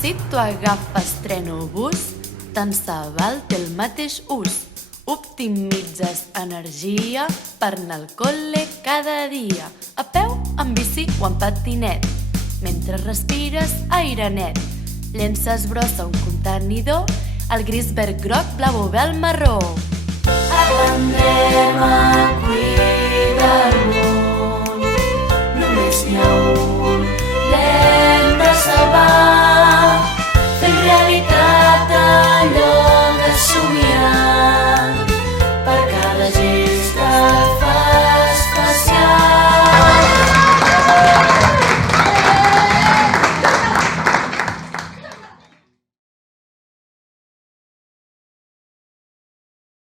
Si tu agafes tren o bus, tant se val té el mateix ús. Optimitzes energia per anar al col·le cada dia, a peu, en bici o en patinet. Mentre respires aire net, llences brossa a un contenidor, el gris, verd, groc, blau o bé el marró. Aprendrem a